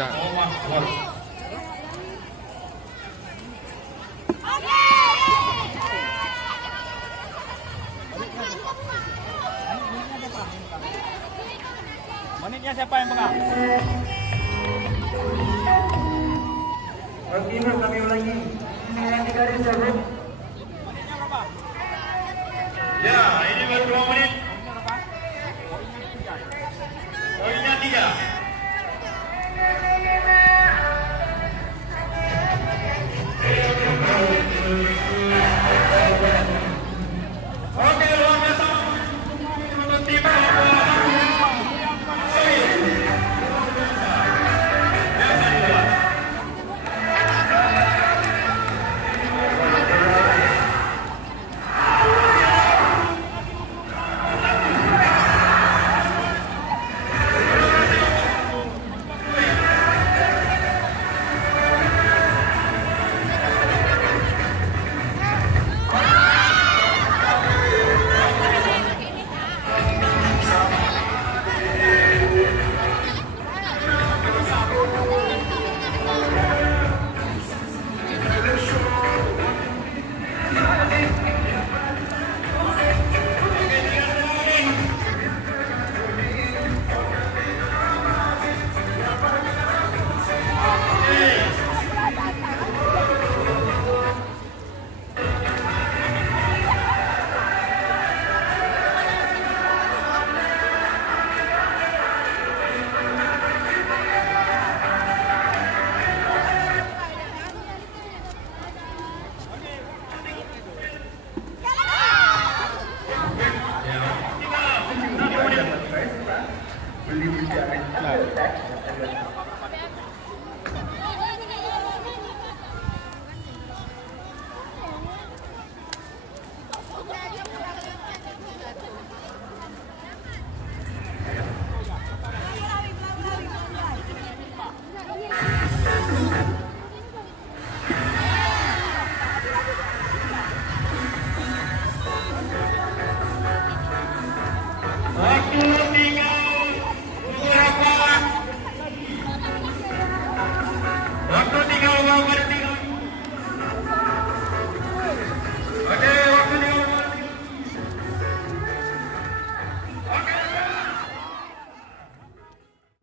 Enggak. Menitnya siapa yang pegang? Bagaimana kami ulangi? Ini yang di garis ya, bro. Menitnya berapa? Ya, ini baru 2 menit. Poinnya berapa? Poinnya 3. Oke, luar biasa. Untuk tim Beli attack.